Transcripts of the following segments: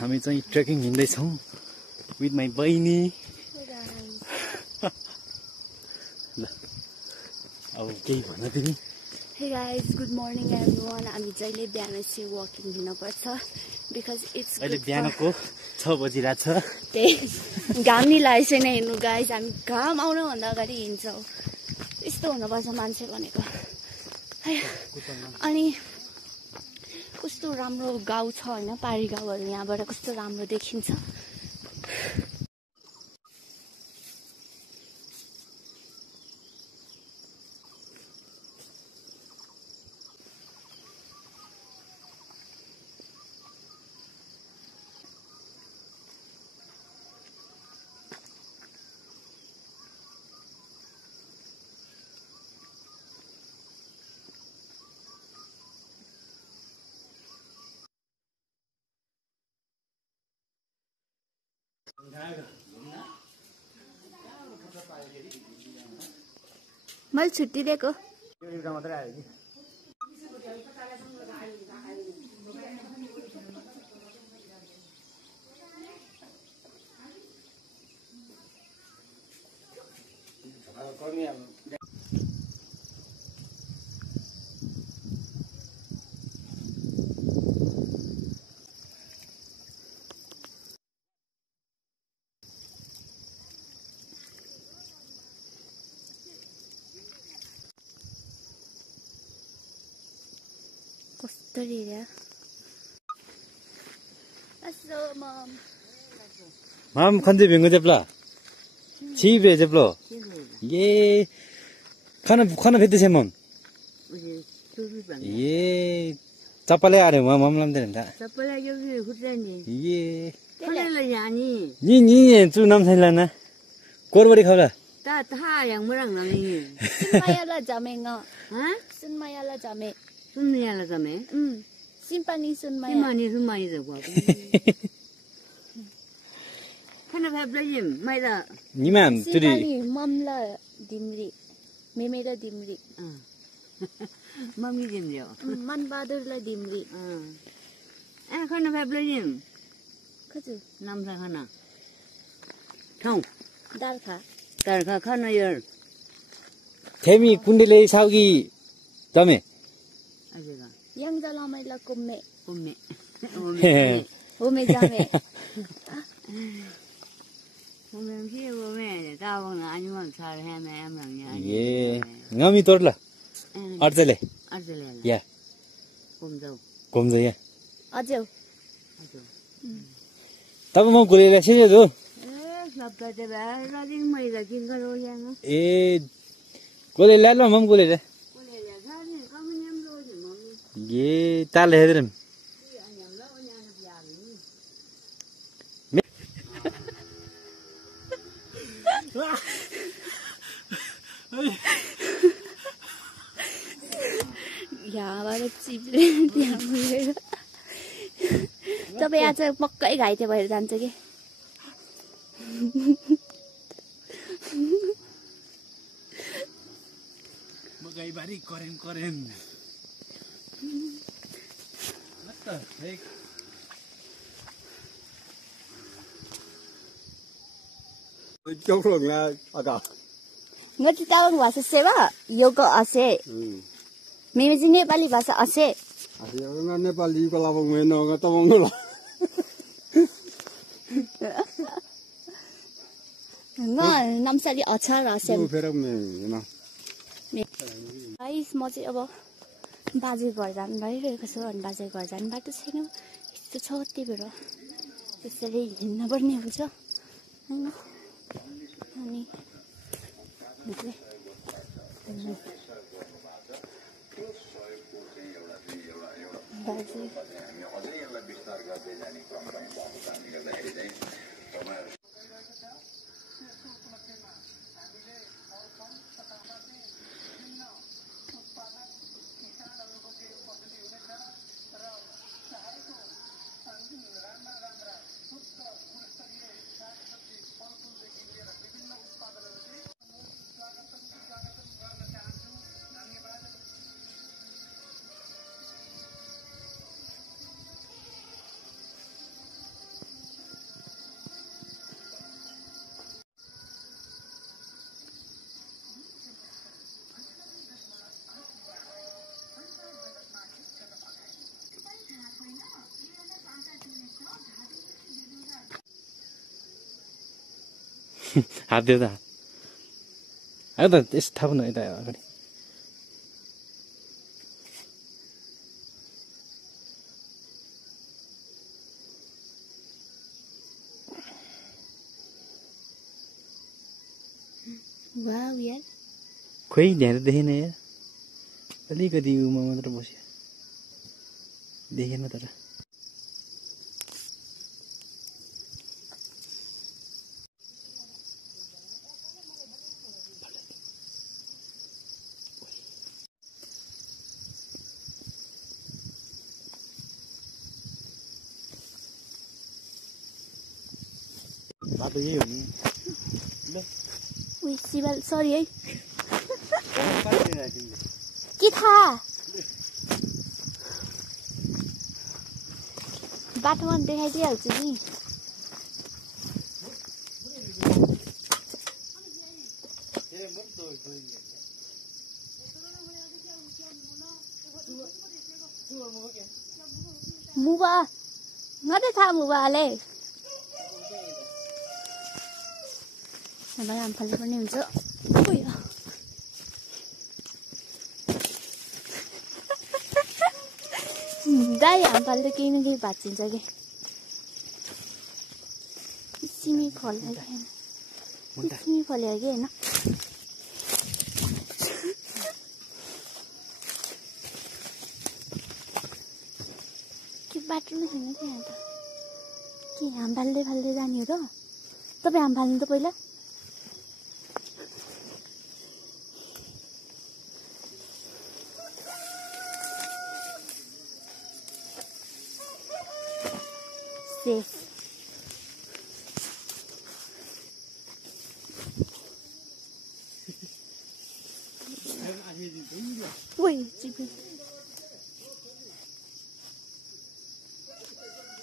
हामी चाहिँ trekking हिँड्दैछौँ with my बहिनी। ल अब केही भन तिमी। Hey guys, good morning everyone. हामी जहिले बिहान चाहिँ वकिङ हिँड्नुपर्छ because it's अहिले बिहानको 6 बजिरहेछ। त्यही घाम नि लागेको छैन हिँड्नु गाइस, हामी घाम आउनुभन्दा अगाडि हिँड्छौँ। यस्तो हुनुपर्छ मान्छे भनेको। अनि कस्तो राम्रो गाउँ छ होइन, पारी गाउँहरू यहाँबाट कस्तो राम्रो देखिन्छ। मैले छुट्टी दिएको कस्तो एरिया। माम खन्जे भिङ्गो जेप्ला छिबे जेप्लो ये खाना खाना फेद्दैछ मम ये चप्पलै आरे मम लाम्दैन त चप्पलै यो खुट्टानी ये खलेला यानी नि नि चु नाम छैन न कोरबडी खाउला ता था yang merang nang ni Sunmayala jame nga. ha Sunmayala jame. sunniala jame Simpani sunmaya. sunmani de kwa kana phap la yim mai da निमान तुरी Simpani mamla dimri. Memera dimri. mami dim yo Man badur la dimri. kana phap la yim Kaju nam sa khana thong dal kha. tar kha khana yer थेमी कुण्डले साउगी तमे ajega Yang jalamai la kumme. umme Ome jame. umme ki umme da wang na anyu man sa ha me am lang ya ये ngami torla अर्चले ajela या kum dau घुम्दै या Ajau. तब म गुलेले छियो दु sabta de ba la ding mai da kin ga ro ya na ए गुलेले ल मम गुलेले kole ya ga ni kam nyam ro ji mami ये ताले हेदरम anyam lo nya na bia ni यहाँबाट चिप्ले त्यहाँ पुगेर तपाईँ आज पक्कै घाइते भएर जान्छ कि मकै बारी करेन करेन Chốt luôn nha, cậu. ngati tahu bahasa sewa yoga ase meme चाहिँ नेपाली भाषा ase Asyik Nepali kalau mau main orang atau mau ngolah. न नम्साली अचार ase Itu ferag main, na. Guys म चाहिँ अब बाजे घर जानु भइरहेको छु अनि बाजे घर जानु बाटो छैन यस्तो छ त्यही भएर त्यसरी हिँड्न पर्ने हुन्छ हैन अनि बाजे हात दियो त आयो त यस्तो थाहा न यता अगाडि वाउ यार खोइ ध्यान देखेन यार अलिकति उमा मात्र बस्यो देखेन तर बाटो यही हो नि ल उइ शिवाल सरी है के थाहा बाटोमा देखाइदिइहाल्छु नि मुबा मात्रै थाहा मुबाले नभए आमफाले पनि हुन्छ उइ दाइ हामफाले त केही न केही भाँचिन्छ कि सिमी फल सिमी फल्यो कि होइन के बाटो नै छैन कि यहाँ त के हाम फाल्दै फाल्दै जाने हो त तपाईँ हाम फाल्नु त पहिला सेफ Ui, चिप्यो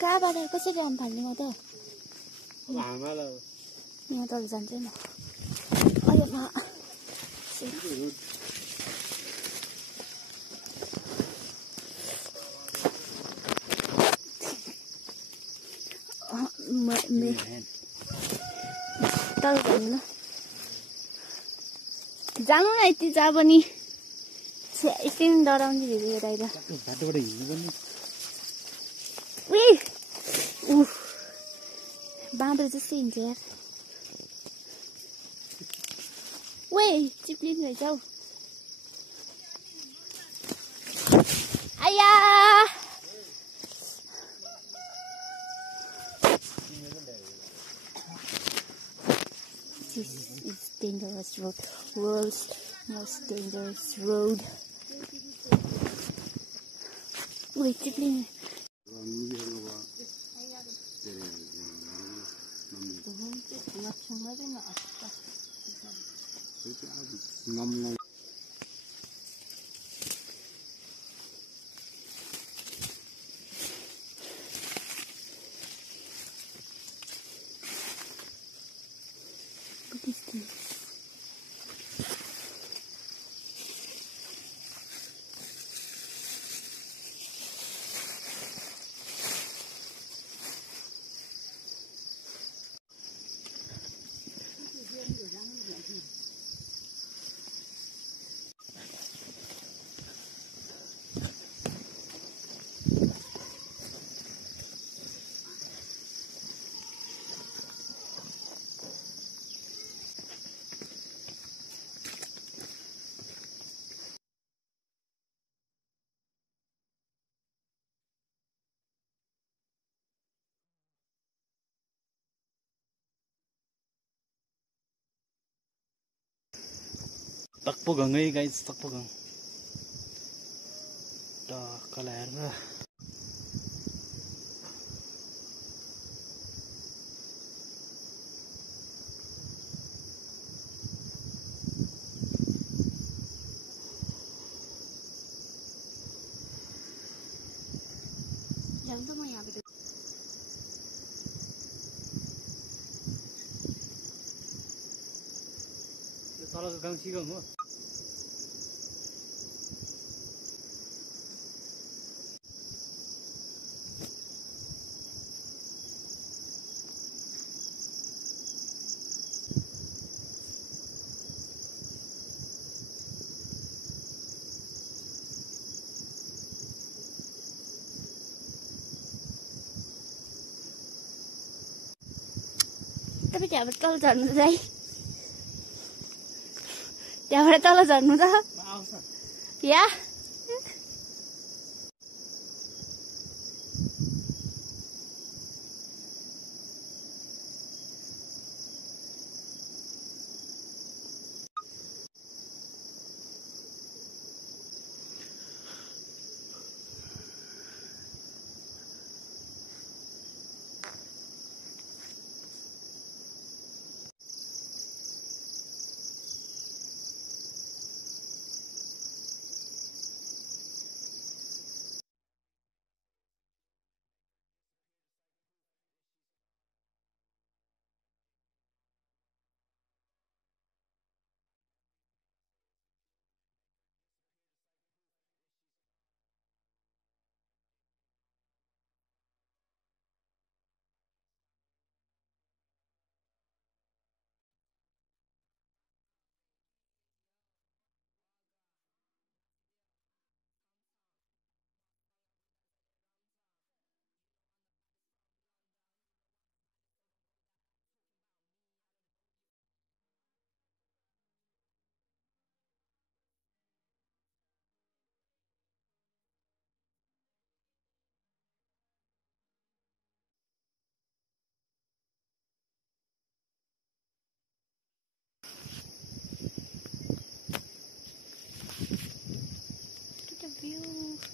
कहाँबाट कसरी आम फाल्ने म त यहाँ तल जान्दैन अहिले तल जानु जानु न यति जा पनि एकछिन डराउने भेरी हेराएर बाटोबाट हिँड्नु पनि बाँदर जस्तै हिँड्छ यार वे चिप्लिने रहेछ हौ आया This is dangerous road. World's most dangerous road. Wait, chipping. What is this? तक्पोगङ है गाइस तक्पोगङ टक्क ल्याएर जान्छ म यहाँबाट तलको गाउँ सिगाउँ हो फेरि त्यहाँबाट तल झर्नु त दाइ त्यहाँबाट तल झर्नु त या view